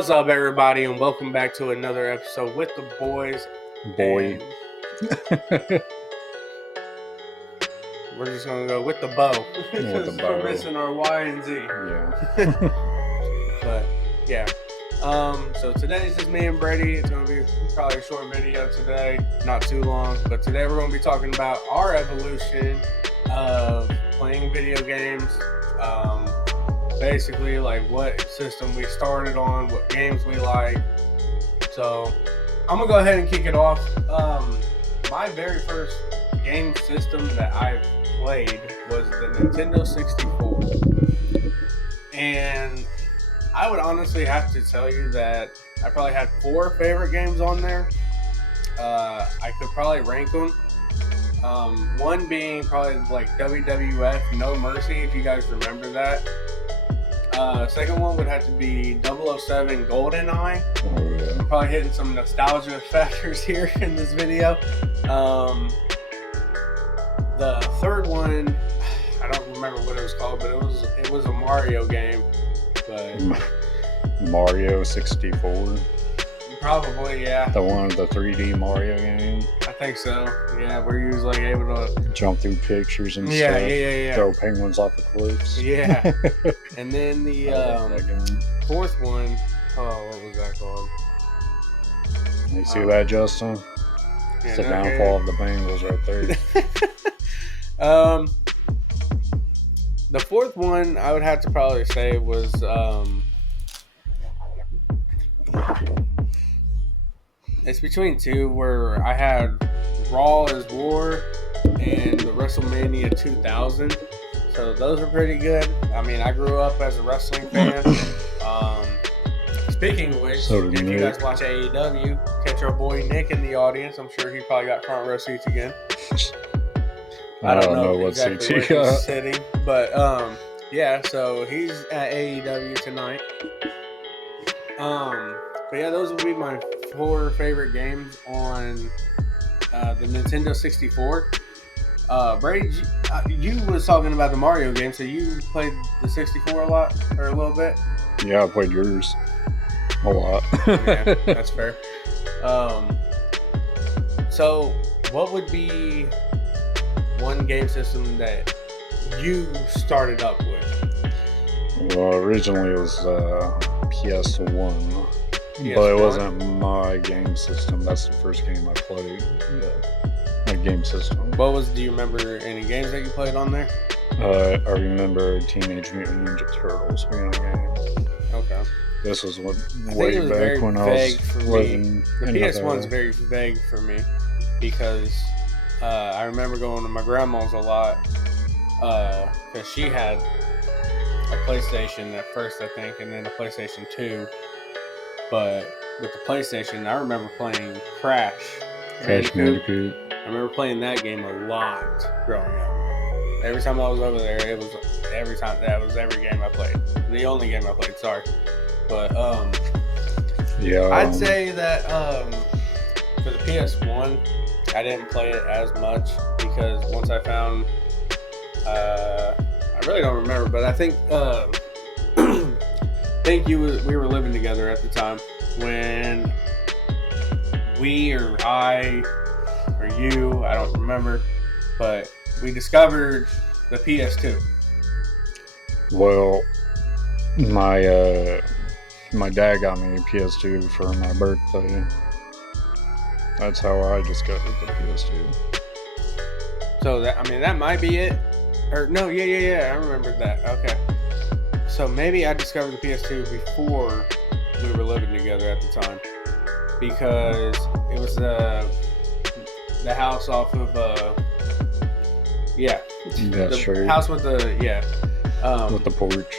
What's up, everybody, and welcome back to another episode with the boys. Boy. We're just gonna go with the bow because we're missing our Y and Z. Yeah. But yeah. So today's just me and Brady. It's gonna be probably a short video today, not too long. But today we're gonna be talking about our evolution of playing video games. Basically, like what system we started on, what games we like. So I'm gonna go ahead and kick it off. My very first game system that I played was the Nintendo 64, and I would honestly have to tell you that I probably had 4 favorite games on there. I could probably rank them. One being probably like WWF No Mercy, if you guys remember that. Second one would have to be 007 GoldenEye. Oh, yeah. I'm probably hitting some nostalgia factors here in this video. The third one, I don't remember what it was called, but it was a Mario game. But Mario 64. Probably, yeah. The 3D Mario game. I think so. Yeah, where you was like able to jump through pictures and yeah, stuff. Yeah. Throw penguins off the cliffs. Yeah. And then the fourth one, what was that called? You see that, Justin? It's the downfall of the Bengals right there. The fourth one I would have to probably say was it's between two, where I had Raw as War and the WrestleMania 2000. So those are pretty good. I mean, I grew up as a wrestling fan. Speaking of which, if you guys watch AEW, catch our boy Nick in the audience. I'm sure he probably got front row seats again. I don't know what exactly seats he where got. he's sitting, but yeah. So he's at AEW tonight. But yeah, those would be my 4 favorite games on the Nintendo 64. Brady, you was talking about the Mario game, so you played the 64 a lot, or a little bit? Yeah, I played yours a lot. Yeah, that's fair. So what would be one game system that you started up with? Well, originally it was PS1. PS1? But it wasn't my game system. That's the first game I played. Yeah. My game system. Do you remember any games that you played on there? I remember Teenage Mutant Ninja Turtles being a game. Okay. This was way back when I was living. The PS1's very vague for me because I remember going to my grandma's a lot because she had a PlayStation at first, I think, and then a PlayStation 2. But with the PlayStation, I remember playing Crash Bandicoot. I remember playing that game a lot growing up. Every time I was over there, it was every game I played. The only game I played, sorry. But yeah, I'd say that for the PS1, I didn't play it as much because once I found, I really don't remember, but I think we were living together at the time when we or I or you, I don't remember, but we discovered the PS2. Well, my dad got me a PS2 for my birthday. That's how I discovered the PS2. So that might be it. Or no, yeah, I remember that. Okay. So maybe I discovered the PS2 before we were living together at the time, because it was the house off of the house with with the porch.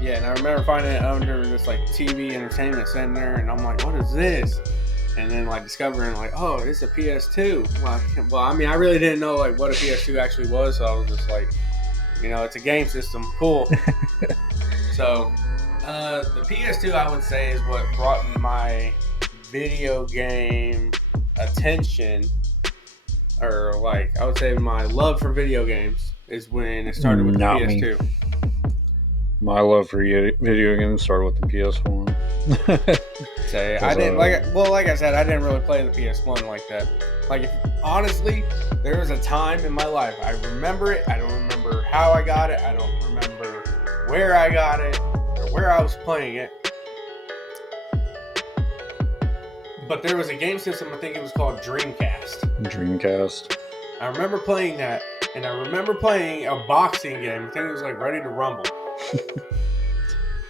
Yeah, and I remember finding it under this like TV entertainment center, and I'm like, what is this? And then like discovering like, oh, it's a PS2. Well, I mean, I really didn't know like what a PS2 actually was, so I was just like, it's a game system, cool. So the PS2, I would say, is what brought my video game attention, or like I would say my love for video games is when it started with the PS2. My love for video games started with the PS1. Say I didn't like I said, I didn't really play the PS1 like that. Like, honestly, there was a time in my life, I remember it, I don't remember how I got it, I don't remember where I got it, or where I was playing it. But there was a game system, I think it was called Dreamcast. I remember playing that, and I remember playing a boxing game, I think it was like Ready to Rumble.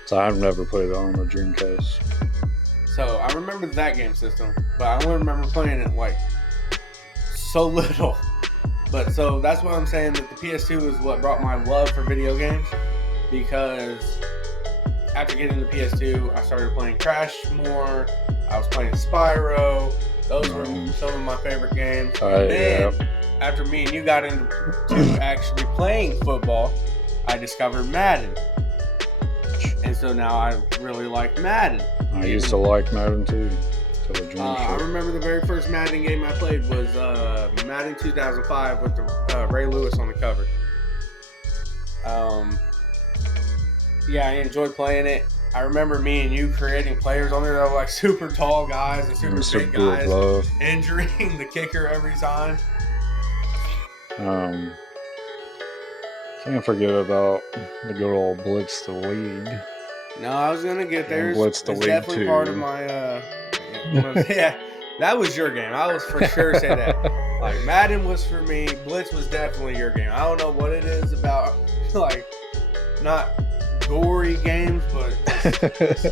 So I've never played it on the Dreamcast. So I remember that game system, but I only remember playing it like so little. But so that's why I'm saying that the PS2 is what brought my love for video games, because after getting the PS2, I started playing Crash more. I was playing Spyro. Those were some of my favorite games. Then, after me and you got into actually playing football, I discovered Madden. And so now I really like Madden. I used to like Madden too. I remember the very first Madden game I played was Madden 2005 with the Ray Lewis on the cover. Yeah, I enjoyed playing it. I remember me and you creating players on there that were like super tall guys and super big guys, injuring the kicker every time. Can't forget about the good old Blitz the League. No, I was gonna get there. Blitz the League definitely 2. Part of my yeah, that was your game. I was for sure say that. Like, Madden was for me. Blitz was definitely your game. I don't know what it is about, like, not gory games, but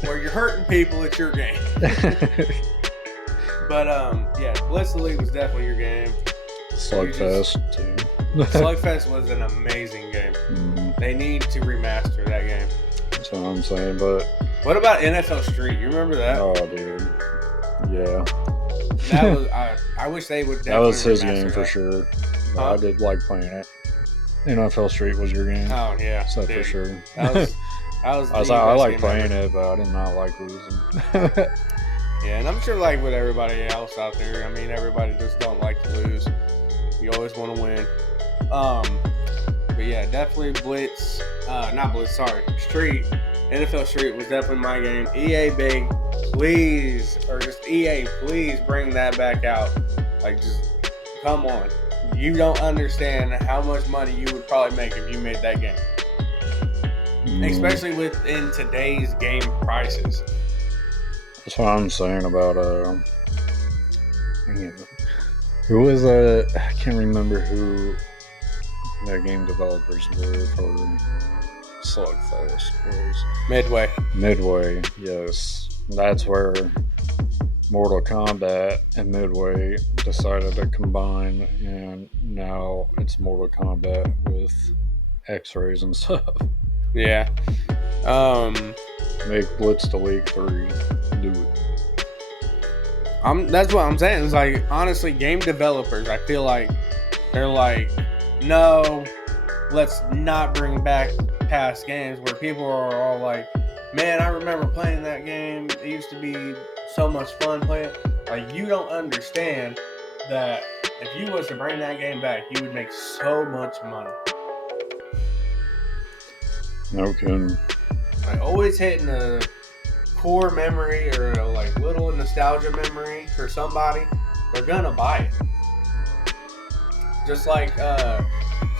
where you're hurting people, it's your game. But yeah, Blitz the League was definitely your game. Slugfest too. Slugfest was an amazing game. They need to remaster that game. That's what I'm saying. But what about NFL Street? You remember that? Oh, dude. Yeah. That was. I wish they would. That was his game for sure. I did like playing it. NFL Street was your game. Oh yeah, so for sure. I like playing it, but I did not like losing. Yeah, and I'm sure like with everybody else out there, I mean, everybody just don't like to lose. You always want to win. But yeah, definitely Blitz. Not Blitz. Sorry, Street. NFL Street was definitely my game. EA big, please, or just EA, please bring that back out. Like, just come on. You don't understand how much money you would probably make if you made that game. Especially within today's game prices. That's what I'm saying about who was I can't remember who the game developers were for Slugfest was. Midway, yes. That's where Mortal Kombat and Midway decided to combine, and now it's Mortal Kombat with X-rays and stuff. Yeah. Make Blitz the League 3. Do it. That's what I'm saying. It's like, honestly, game developers, I feel like they're like, no, let's not bring back past games, where people are all like, man, I remember playing that game. It used to be so much fun playing it. Like, you don't understand that if you was to bring that game back, you would make so much money. No kidding. Like, always hitting a core memory or a like little nostalgia memory for somebody, they're gonna buy it. Just like so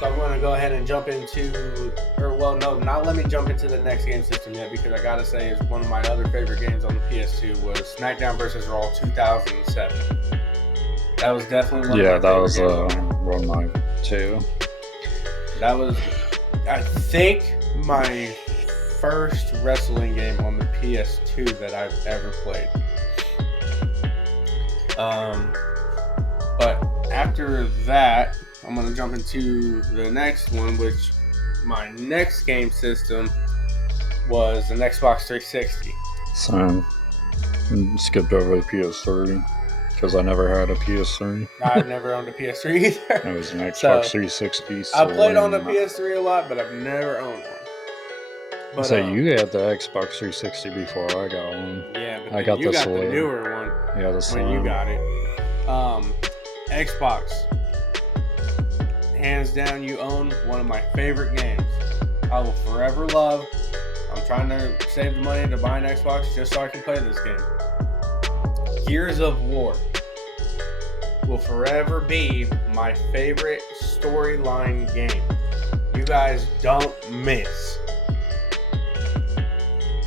I'm gonna go ahead and jump into, or well, no, not let me jump into the next game system yet, because I gotta say is one of my other favorite games on the PS2 was SmackDown vs. Raw 2007. That was definitely one of my favorite games. Yeah, that was one of mine too. That was, I think, my first wrestling game on the PS2 that I've ever played. But after that, I'm going to jump into the next one, which my next game system was an Xbox 360. So, skipped over the PS3 because I never had a PS3. I've never owned a PS3 either. It was an Xbox 360. I played on the PS3 a lot, but I've never owned one. But, so you had the Xbox 360 before I got one. Yeah, but I got you got the newer one. Yeah, the Slim. When you got it. Xbox. Hands down, you own one of my favorite games. I will forever love. I'm I'm trying to save the money to buy an Xbox just so I can play this game. Gears of War will forever be my favorite storyline game. You guys don't miss.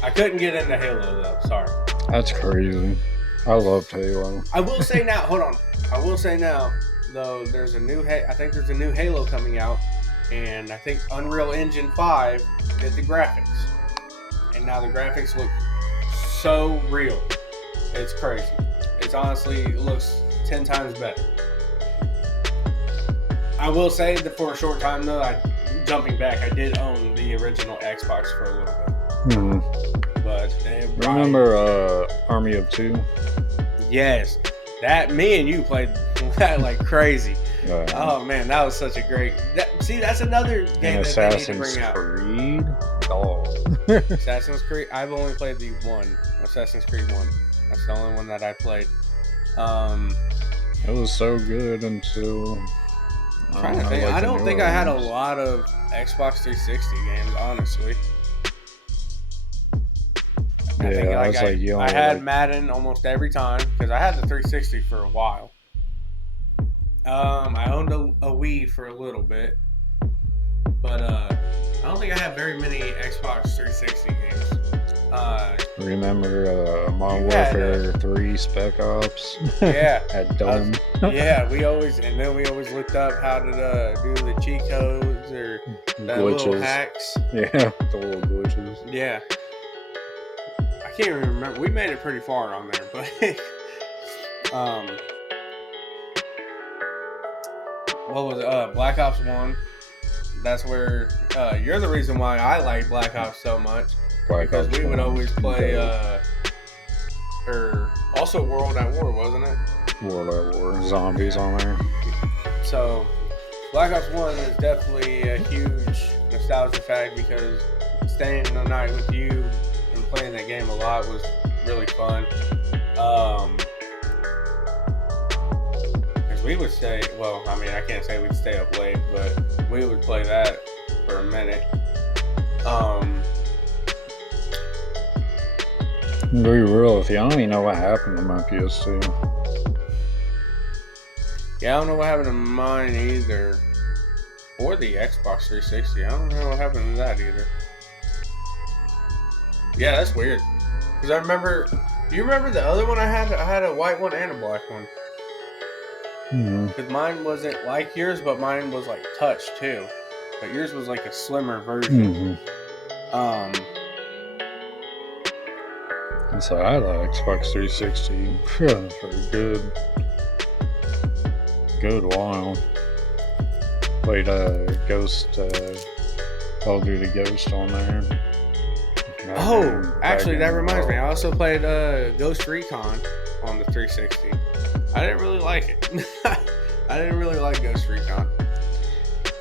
I couldn't get into Halo though, sorry. That's crazy. I loved Halo. I will say now, hold on. I will say now, though, there's a new Halo coming out, and I think Unreal Engine 5 did the graphics. And now the graphics look so real. It's crazy. It looks 10 times better. I will say that for a short time, though, jumping back, I did own the original Xbox for a little bit. Mm-hmm. But remember Army of Two? Yes. Me and you played that like crazy. Oh man, that was such a great. That's another game that they need to bring out. Creed? Oh. Assassin's Creed. I've only played the one. Assassin's Creed 1. That's the only one that I played. It was so good until. I don't think I had a lot of Xbox 360 games, honestly. I had Madden almost every time because I had the 360 for a while. I owned a Wii for a little bit, but I don't think I had very many Xbox 360 games. Remember Modern Warfare 3 Spec Ops? Yeah. At Dome. Yeah, we always looked up how to do the cheat codes or the little hacks. Yeah, the little glitches. Yeah. I can't even remember. We made it pretty far on there, but what was it? Black Ops 1. That's where you're the reason why I like Black Ops so much. Because we would always play or also World at War, wasn't it? World at War. Zombies on there. So Black Ops 1 is definitely a huge nostalgia fact because staying the night with you and playing that game a lot was really fun. Because we would stay, I can't say we'd stay up late, but we would play that for a minute. To be real with you, I don't even know what happened to my PS2. Yeah, I don't know what happened to mine either. Or the Xbox 360. I don't know what happened to that either. Yeah, that's weird. Because I remember... Do you remember the other one I had? I had a white one and a black one. Because mine wasn't like yours, but mine was like touch too. But yours was like a slimmer version. And so I had an Xbox 360 for a good while. Played Call of Duty Ghost on there. Actually, that reminds me. I also played Ghost Recon on the 360. I didn't really like it. I didn't really like Ghost Recon.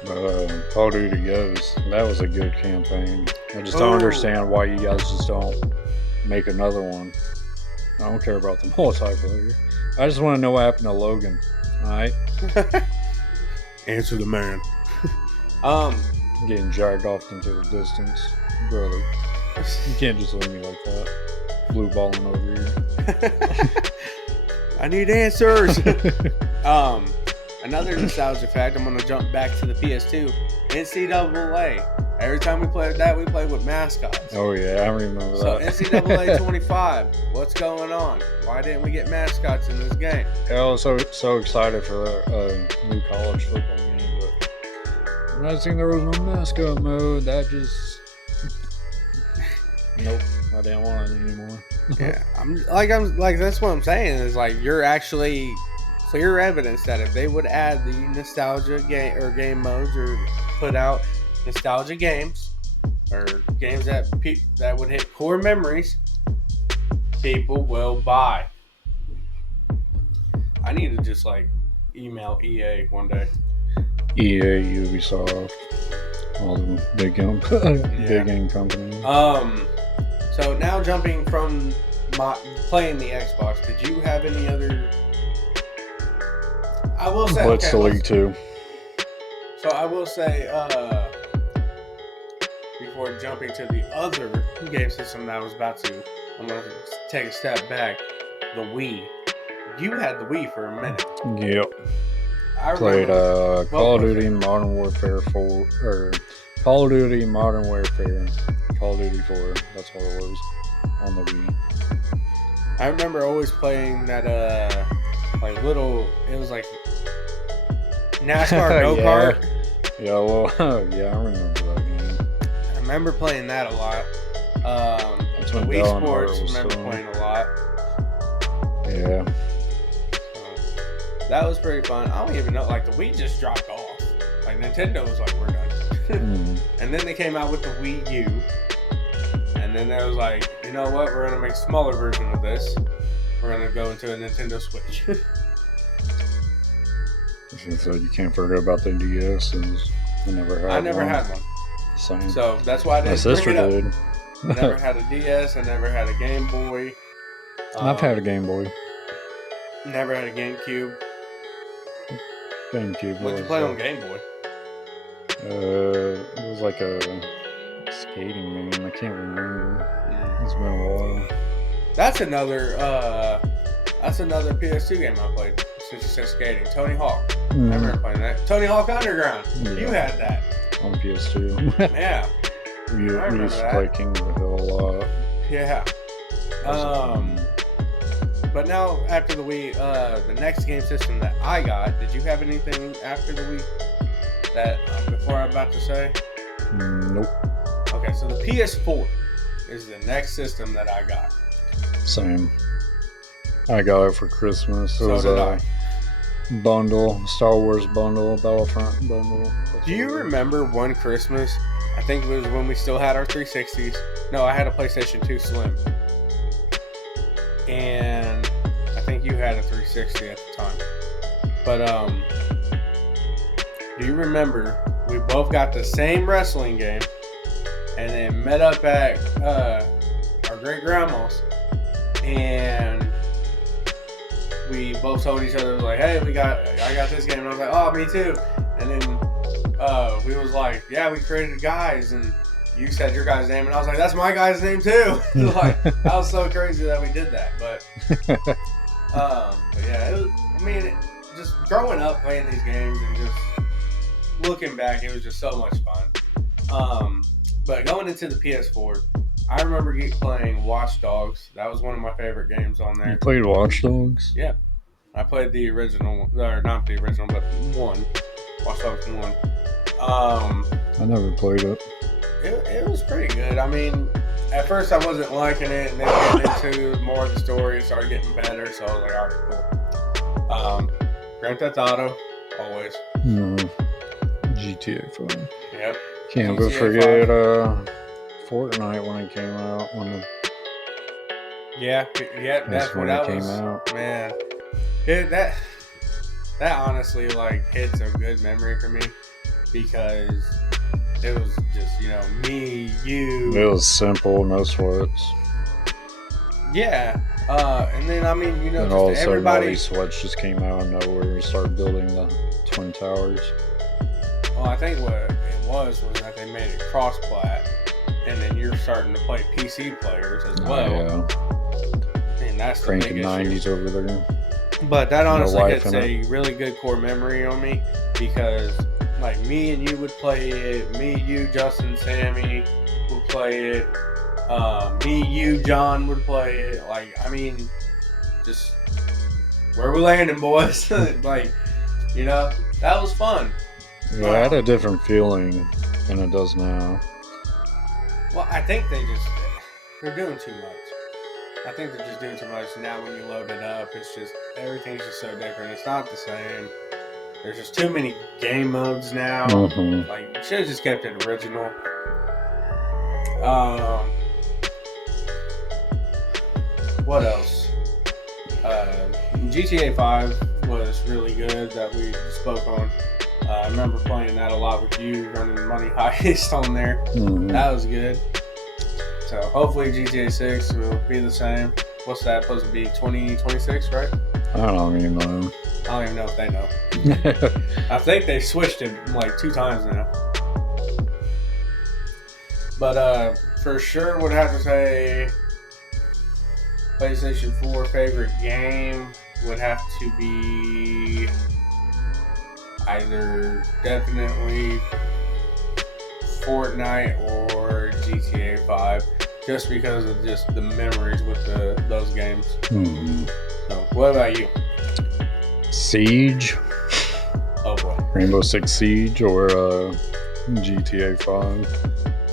But Call of Duty Ghost, that was a good campaign. I just don't understand why you guys just don't make another one. I don't care about the multiplayer. I just want to know what happened to Logan. Alright? Answer the man. Getting dragged off into the distance. Brother. You can't just leave me like that. Blue balling over here. I need answers. Another nostalgia fact, I'm going to jump back to the PS2. NCAA. Every time we played that, we played with mascots. Oh, yeah, I remember that. So, NCAA 25, what's going on? Why didn't we get mascots in this game? Yeah, I was so excited for a new college football game, but when I seen there was no mascot mode, that just... Nope, I didn't want it anymore. Yeah, I'm like that's what I'm saying is like you're actually clear evidence that if they would add the nostalgia game modes or put out nostalgia games or games that would hit core memories, people will buy. I need to just like email EA one day. EA, Ubisoft, all the big game companies. So now jumping from playing the Xbox, did you have any other? I will say Blitz the League 2. So I will say before jumping to the other game system that I was about to, I'm going to take a step back. The Wii. You had the Wii for a minute. Yep. I played Call of Duty Modern Warfare 4, or Call of Duty Modern Warfare, Call of Duty 4. That's what it was on the Wii. I remember always playing that like little. It was like NASCAR go-kart. Yeah, well, yeah, I remember that game. I remember playing that a lot. The Wii Sports, remember playing a lot. Yeah. That was pretty fun. I don't even know. Like, the Wii just dropped off. Like, Nintendo was like, we're done. And then they came out with the Wii U. And then they was like, you know what? We're going to make a smaller version of this. We're going to go into a Nintendo Switch. So you can't forget about the DSs. I never had one. Same. So that's why I didn't My sister bring it did. up. I never had a DS. I never had a Game Boy. I've had a Game Boy. Never had a GameCube. GameCube. What'd you play on Game Boy? It was like a skating game. I can't remember. It's been a while. That's another PS2 game I played. Since you said skating, Tony Hawk. I remember playing that. Tony Hawk Underground. Yeah. You had that on PS2. Yeah. We used to play King of the Hill a lot. Yeah. But now after the Wii, the next game system that I got, did you have anything after the Wii that before I'm about to say? Nope. Okay, so the PS4 is the next system that I got. Same. I got it for Christmas. It was did I. Bundle, Star Wars bundle, Battlefront bundle. Do you remember one Christmas? I think it was when we still had our 360s. No, I had a PlayStation 2 Slim. And I think you had a 360 at the time. But do you remember we both got the same wrestling game and then met up at our great grandma's, and we both told each other like, hey, I got this game, and I was like, oh, me too. And then we was like, yeah, we created guys, and you said your guy's name, and I was like, that's my guy's name too. Like, that was so crazy that we did that. But yeah, it was, just growing up playing these games and just looking back, it was just so much fun. But going into the PS4, I remember playing Watch Dogs. That was one of my favorite games on there. You played Watch Dogs? Yeah. I played the original, or not the original, but one. Watch Dogs 1. I never played it. It was pretty good. I mean, at first I wasn't liking it, and then getting into more of the story, it started getting better, so I was like, alright, cool. Grand Theft Auto, always. GTA 5. Yep. Can't ever forget Fortnite when it came out. Yeah, that's when it came out. Man, that honestly like hits a good memory for me, because it was just, me, you. It was simple, no sweats. Yeah, and then and just all of a sudden everybody. All these sweats just came out of nowhere and started building the Twin Towers. Well, I think what it was that they made it cross-plat, and then you're starting to play PC players as well. Yeah. And that's the cranking big 90s issue. over there. But that honestly hits a really good core memory on me, because like me and you would play it. Me, you, Justin, Sammy would play it. Me, you, John would play it. Just where we landing, boys. Like, that was fun. Yeah, it had a different feeling than it does now. Well, I think they're doing too much. I think they're just doing too much. Now when you load it up, it's just, everything's just so different. It's not the same. There's just too many game modes now. Mm-hmm. Like, you should have just kept it original. What else? GTA 5 was really good that we spoke on. I remember playing that a lot with you, running Money Heist on there. Mm-hmm. That was good. So hopefully GTA 6 will be the same. What's that supposed to be? 2026, right? I don't even know. I don't even know if they know. I think they switched it like 2 times now. But for sure would have to say PlayStation 4 favorite game would have to be either definitely Fortnite or GTA 5, just because of just the memories with those games. Mm-hmm. So, what about you? Siege. Oh boy. Rainbow Six Siege or GTA 5.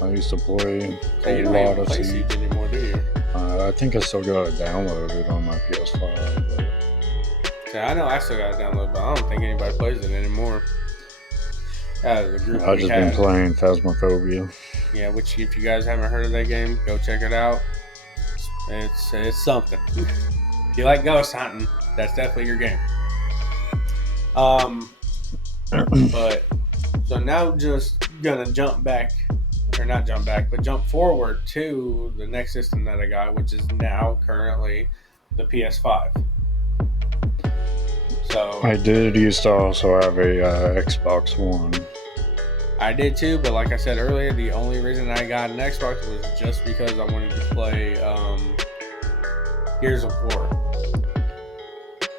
I used to play a lot of Siege anymore, do you? I think I still got it downloaded on my PS5. But... Yeah, I know I still got it downloaded, but I don't think anybody plays it anymore. I've just been playing Phasmophobia. Yeah, which if you guys haven't heard of that game, go check it out. It's something. If you like ghost hunting, that's definitely your game. But so now just gonna jump forward to the next system that I got, which is now currently the PS5. So I did used to also have a Xbox One. I did too, but like I said earlier, the only reason I got an Xbox was just because I wanted to play Gears of War.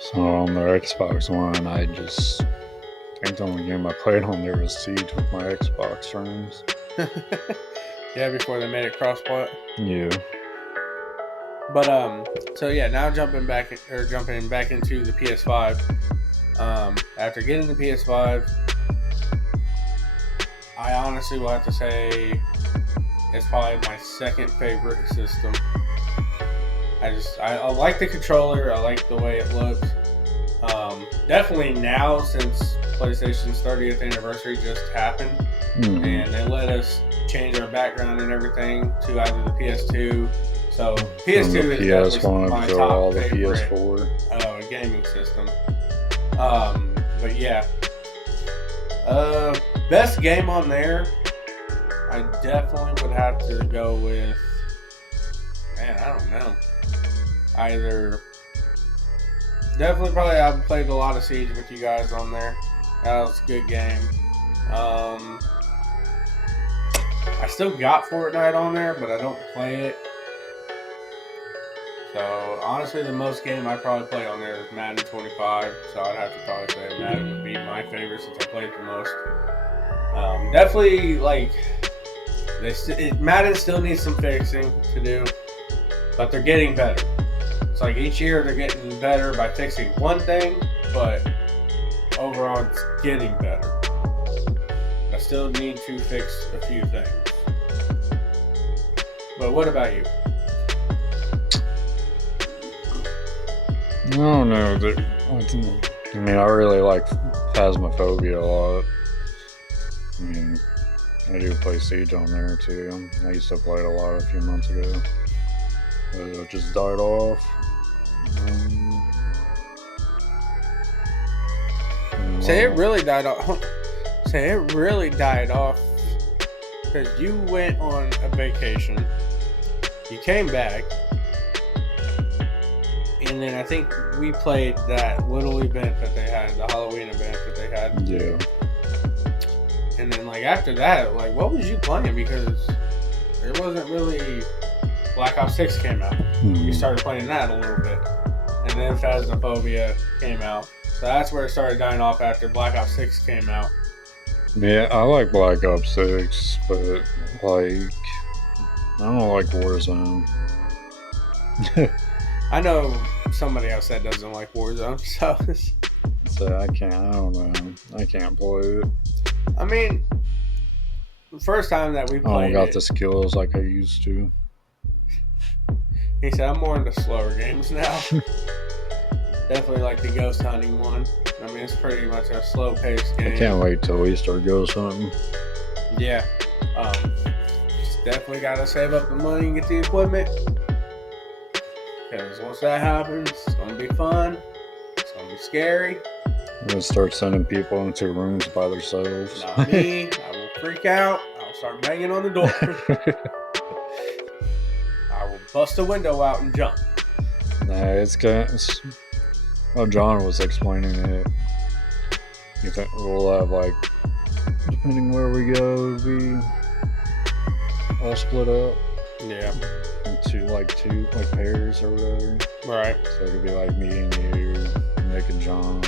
So on the Xbox One, I think the only game I played on there was Siege with my Xbox friends. Yeah, before they made it cross-play. Yeah. But so yeah, now jumping back into the PS5. After getting the PS5, I honestly will have to say it's probably my second favorite system. I like the controller. I like the way it looks. Definitely now, since PlayStation's 30th anniversary just happened, and they let us change our background and everything to either the PS2. So PS2 is definitely my top favorite PS4 gaming system. But yeah, best game on there, I definitely would have to go with. Man, I don't know. Definitely probably I've played a lot of Siege with you guys on there. That was a good game. I still got Fortnite on there, but I don't play it. So honestly, the most game I probably play on there is Madden 25. So I'd have to probably say Madden would be my favorite since I played the most. Definitely, like, Madden still needs some fixing to do, but they're getting better. It's like each year they're getting better by fixing one thing, but overall it's getting better. I still need to fix a few things. But what about you? I don't know. I really like Phasmophobia a lot. I mean, I do play Siege on there too. I used to play it a lot a few months ago. But it just died off. It really died off because you went on a vacation. You came back. And then I think we played that little event that they had, the Halloween event that they had. Yeah. And then, like, after that, like, what was you playing? Because there wasn't really... Black Ops 6 came out. You started playing that a little bit. And then Phasmophobia came out. So that's where it started dying off after Black Ops 6 came out. Yeah, I like Black Ops 6, but, like, I don't like Warzone. I know somebody else that doesn't like Warzone, so I don't know. I can't play it. I mean, the first time that we played I don't got the skills like I used to. He said, I'm more into slower games now. Definitely like the ghost hunting one. I mean, it's pretty much a slow-paced game. I can't wait till we start ghost hunting. Yeah. Just definitely got to save up the money and get the equipment. Because once that happens, it's going to be fun. It's going to be scary. I'm going to start sending people into rooms by themselves. Not me. I will freak out. I'll start banging on the door. I will bust a window out and jump. Nah, it's good. Well, John was explaining it. You think we'll have, like, depending where we go, it'll be all split up. Yeah. Into two pairs or whatever. Right. So it could be like me and you, Nick and John.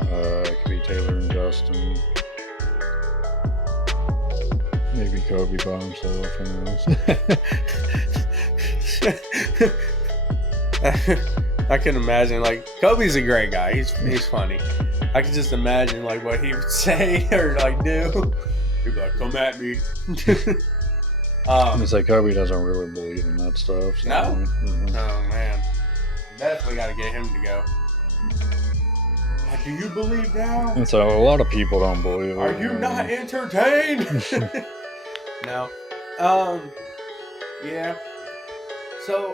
It could be Taylor and Justin. Maybe Kobe by himself. Who knows? I can imagine, like, Kobe's a great guy. He's funny. I can just imagine, like, what he would say or, like, do. He'd be like, come at me. It's like Kobe doesn't really believe in that stuff. So no? Oh, man. Definitely got to get him to go. Like, do you believe now? And so a lot of people don't believe it. Are you not entertained? No. Yeah. So,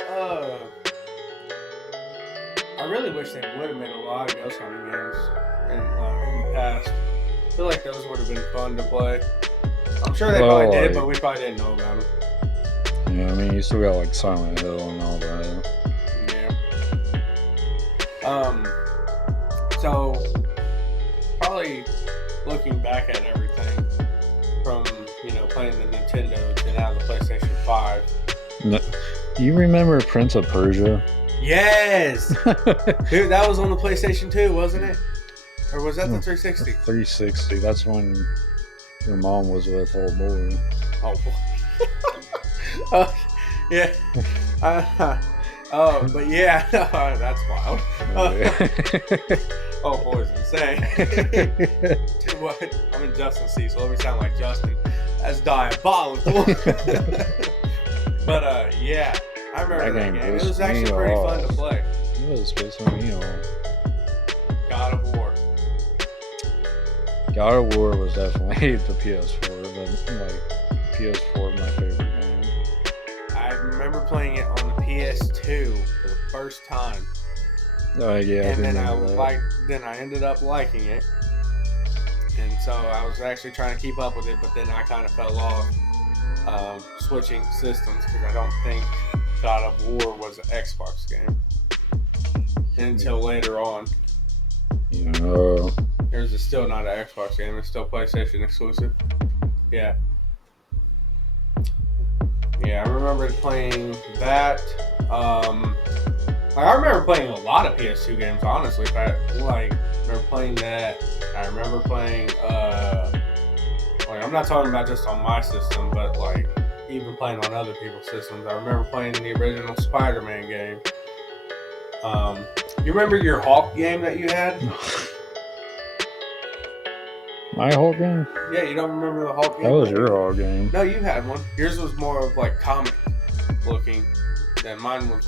I really wish they would have made a lot of Ghost Hunter games in the past. I feel like those would have been fun to play. I'm sure they probably did, but we probably didn't know about them. Yeah, I mean, you still got like Silent Hill and all that. Yeah. So probably looking back at everything from playing the Nintendo to now the PlayStation 5. No, you remember Prince of Persia? Yes, dude, that was on the PlayStation 2, wasn't it? Or was that the 360? 360. That's when your mom was with old boy. Oh boy. Yeah. But yeah, that's wild. Oh boy's insane. Dude, what? I'm in Justin's seat, so let me sound like Justin. That's diabolical. But yeah, I remember that game. It was actually pretty fun to play. It was pissing me off. God of War. God of War was definitely the PS4, but like PS4 my favorite game. I remember playing it on the PS2 for the first time. Oh yeah, and then I ended up liking it, and so I was actually trying to keep up with it, but then I kind of fell off switching systems because I don't think God of War was an Xbox game until later on. No. Yours is still not an Xbox game; it's still PlayStation exclusive. Yeah. Yeah, I remember playing that. I remember playing a lot of PS2 games, honestly. I remember playing that. I remember playing, I'm not talking about just on my system, but even playing on other people's systems. I remember playing the original Spider-Man game. You remember your Hulk game that you had? My Hulk game? Yeah, you don't remember the Hulk game? That was your Hulk game. No, you had one. Yours was more of comic looking, and mine was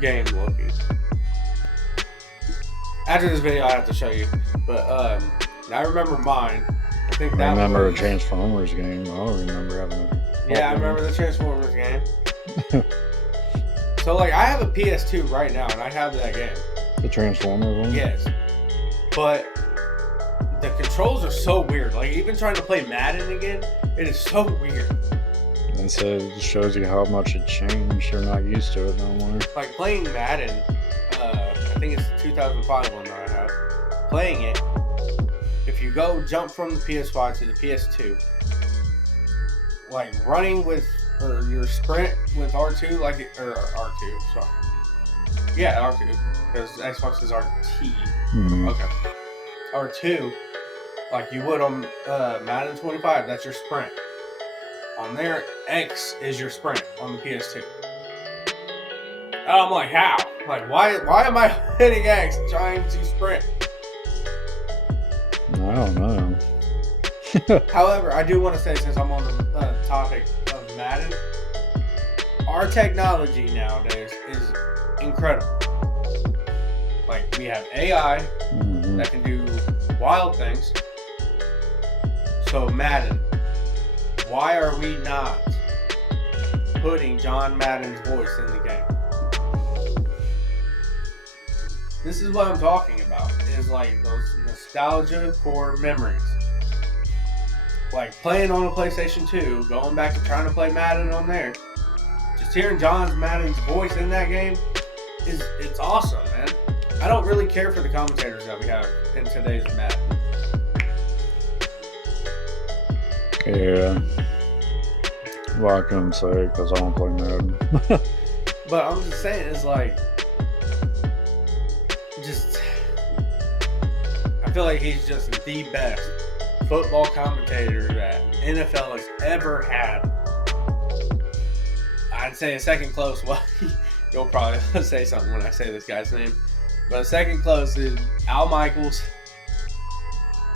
game looking. After this video, I have to show you. But I remember mine. I remember a Transformers game. I don't remember having a I remember the Transformers game. So I have a PS2 right now, and I have that game. The Transformers one? Yes. But the controls are so weird. Even trying to play Madden again, it is so weird. And so it just shows you how much it changed. You're not used to it no more. Playing Madden, I think it's the 2005 one that I have. Playing it, if you jump from the PS5 to the PS2, running with, or your sprint with R2, R2, sorry. Yeah, R2, because Xbox is RT. Mm-hmm. Okay. R2, you would on Madden 25, that's your sprint. On there, X is your sprint on the PS2. I'm like, how? Why am I hitting X trying to sprint? I don't know. However, I do want to say, since I'm on the topic of Madden, our technology nowadays is incredible. We have AI that can do wild things. So Madden, why are we not putting John Madden's voice in the game? This is what I'm talking about. Is those nostalgia core memories. Playing on a PlayStation 2, going back and trying to play Madden on there. Just hearing John Madden's voice in that game it's awesome, man. I don't really care for the commentators that we have in today's Madden. Yeah. Well, I couldn't say because I don't play Madden. But I'm just saying, it's like, just, I feel like he's just the best football commentator that NFL has ever had. I'd say a second close. Well, you'll probably say something when I say this guy's name. But a second close is Al Michaels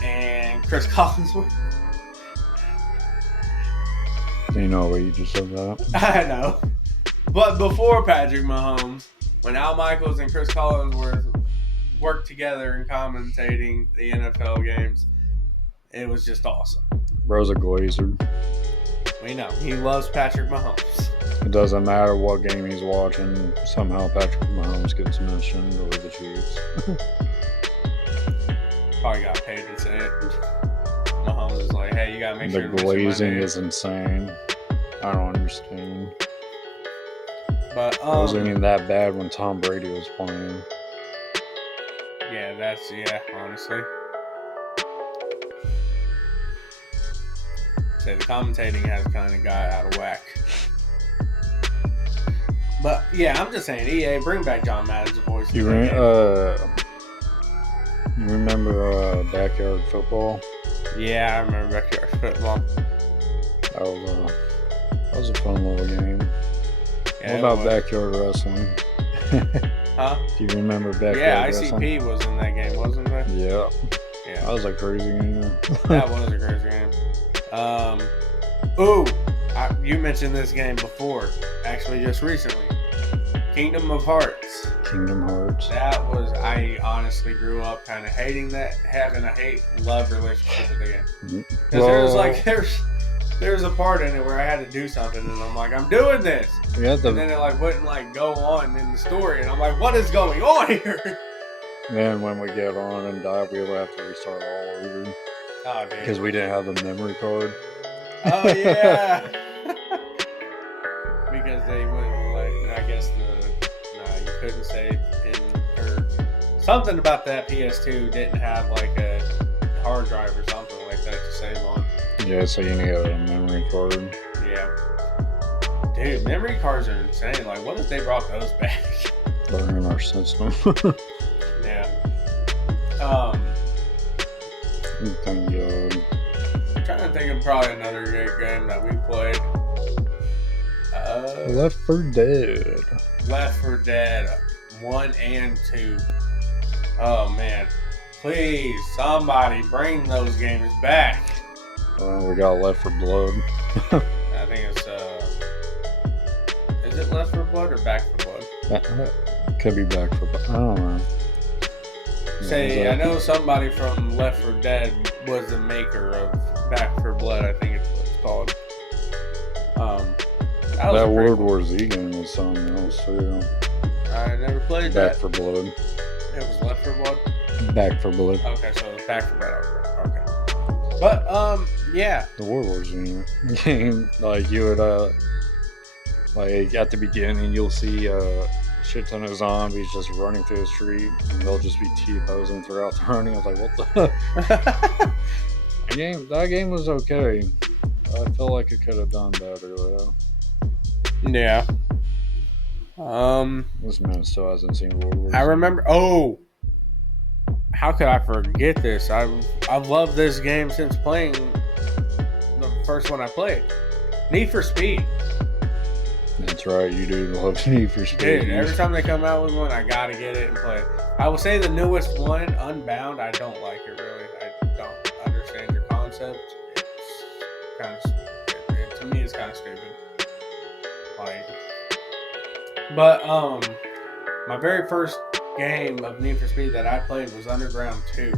and Chris Collinsworth. You know what you just said that? I know. But before Patrick Mahomes, when Al Michaels and Chris Collinsworth worked together in commentating the NFL games, it was just awesome. Bro's a Glazer. We know. He loves Patrick Mahomes. It doesn't matter what game he's watching. Somehow Patrick Mahomes gets mentioned or the Chiefs. Probably got paid to say it. Mahomes is like, hey, you got to make sure to The glazing is insane. I don't understand. But it wasn't even that bad when Tom Brady was playing. Yeah, honestly. So the commentating has kind of got out of whack. But yeah, I'm just saying, EA, bring back John Madden's voice. You remember Backyard Football? Yeah, I remember Backyard Football. That was a fun little game. Yeah, what about Backyard Wrestling? Huh? Do you remember Backyard Wrestling? Yeah, ICP was in that game, wasn't there? Yeah. That was a crazy game. That was a crazy game. You mentioned this game before, actually just recently. Kingdom of Hearts. Kingdom Hearts. That was, I honestly grew up kind of hating that, having a hate-love relationship with the game. Because there's a part in it where I had to do something, and I'm like, I'm doing this. And then it wouldn't go on in the story, and I'm like, what is going on here? Then when we get on and die, we'll have to restart all over. Oh, dude. Because we didn't have the memory card. Oh, yeah. Because they wouldn't, I guess you couldn't save or something about that PS2 didn't have a hard drive or something like that to save on. Yeah, so you need a memory card. Yeah. Dude, memory cards are insane. What if they brought those back? They're in our system. Yeah. Thank God. I'm trying to think of probably another great game that we played. Left 4 Dead. Left 4 Dead 1 and 2. Oh man. Please, somebody bring those games back. We got Left 4 Blood. I think it's is it Left 4 Blood or Back 4 Blood? Could be Back 4 Blood. I don't know. Say, I know somebody from Left 4 Dead was the maker of Back 4 Blood, I think it's what it's called. That World War Z game was something else too. I never played that. Back 4 Blood. It was Left 4 Blood? Back 4 Blood. Okay, so it's Back 4 Blood. Okay. But, yeah. The World War Z game, you would, at the beginning, you'll see a shit ton of zombies just running through the street, and they'll just be T-posing throughout the running. I was like, what the? That game was okay. I feel like it could have done better, though. Yeah. This man still hasn't seen World War Z. I remember. Oh, how could I forget this? I've loved this game since playing the first one I played, Need for Speed. That's right, you do love Need for Speed. Dude, every time they come out with one, I gotta get it and play it. I will say the newest one, Unbound, I don't like it really. I don't understand your concept. It's kind of stupid. To me, it's kind of stupid. But my very first game of Need for Speed that I played was Underground 2.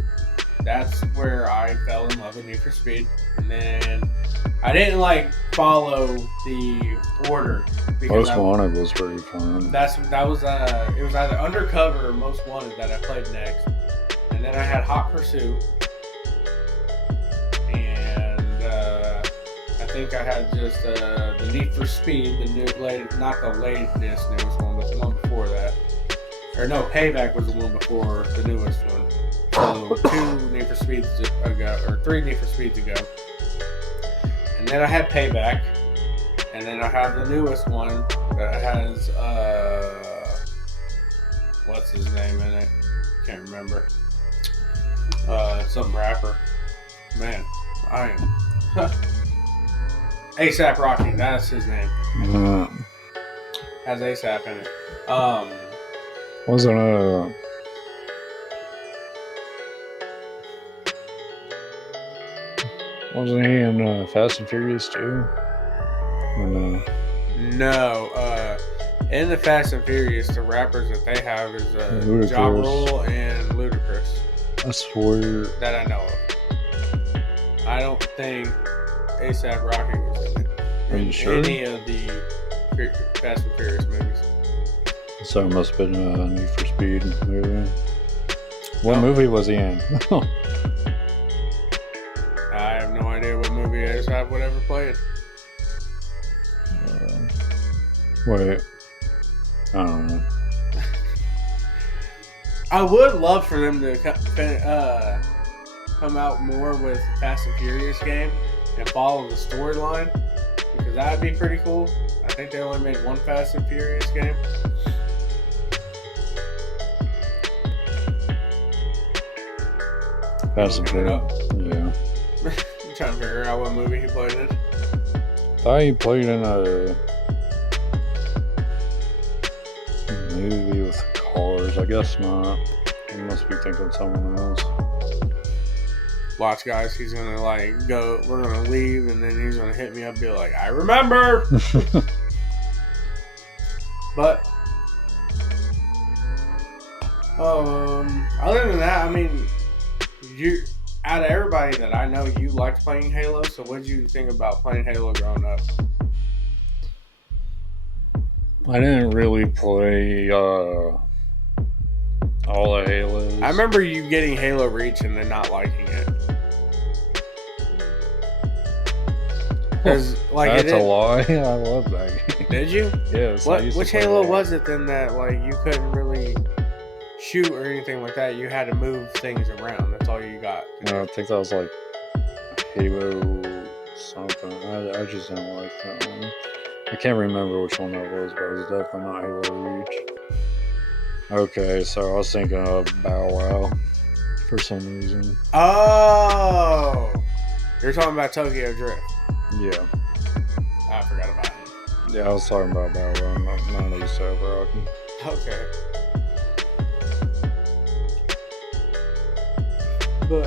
That's where I fell in love with Need for Speed. And then I didn't follow the order. Most Wanted was pretty fun. It was either Undercover or Most Wanted that I played next. And then I had Hot Pursuit. And I think I had just the Need for Speed, not the latest newest one, but the one before that. Or no, Payback was the one before the newest one. So 2 Need for Speeds ago, or 3 Need for Speeds ago. And then I had Payback. And then I have the newest one that has what's his name in it? Can't remember. Some rapper. Man, I am. A$AP Rocky, that's his name. Has A$AP in it. Wasn't he in Fast and Furious too? Or no? No. In the Fast and Furious, the rappers that they have is Ja Rule and Ludacris. I swear. That I know of. I don't think A$AP Rocky was in it. Are you sure? Any of the Fast and Furious movies. So it must have been a Need for Speed movie. What movie was he in? I have no idea what movie A$AP would ever played. Wait. I don't know. I would love for them to come out more with Fast and Furious game and follow the storyline, because that would be pretty cool. I think they only made one Fast and Furious game. Fast and Furious. Yeah. I'm trying to figure out what movie he played in. I thought he played in a movie with cars. I guess not. You must be thinking of someone else. Watch, guys. He's gonna go. We're gonna leave, and then he's gonna hit me up, and be like, "I remember." But other than that, I mean, out of everybody that I know, you liked playing Halo. So, what did you think about playing Halo growing up? I didn't really play all the Halos. I remember you getting Halo Reach and then not liking it. That's a lie. I love that game. Did you? Yes. Which Halo was it then that you couldn't really shoot or anything like that? You had to move things around. That's all you got. I think that was like Halo something. I just didn't like that one. I can't remember which one that was, but it was definitely not Halo Reach. Okay, so I was thinking of Bow Wow for some reason. Oh! You're talking about Tokyo Drift. Yeah. I forgot about it. Yeah, I was talking about Bow Wow, not A$AP Rocky. Okay. But,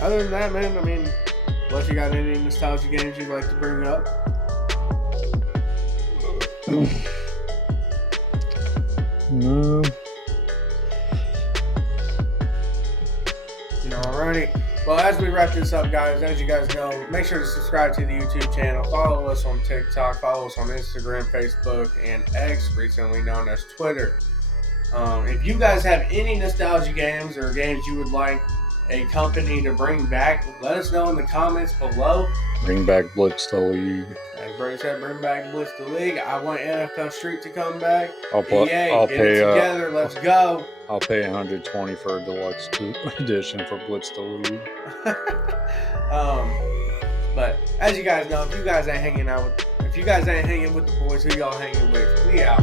other than that, man, I mean, unless you got any nostalgia games you'd like to bring up? No. Alrighty. Well, as we wrap this up, guys, as you guys know, make sure to subscribe to the YouTube channel. Follow us on TikTok. Follow us on Instagram, Facebook, and X, recently known as Twitter. If you guys have any nostalgia games or games you would like a company to bring back, let us know in the comments below. Bring back Blitz the League. As Brady said, bring back Blitz the League. I want NFL Street to come back. I'll pay it together. Let's go. I'll pay $120 for a deluxe edition for Blitz the League. But as you guys know, if you guys ain't hanging with the boys, who y'all hanging with? We out.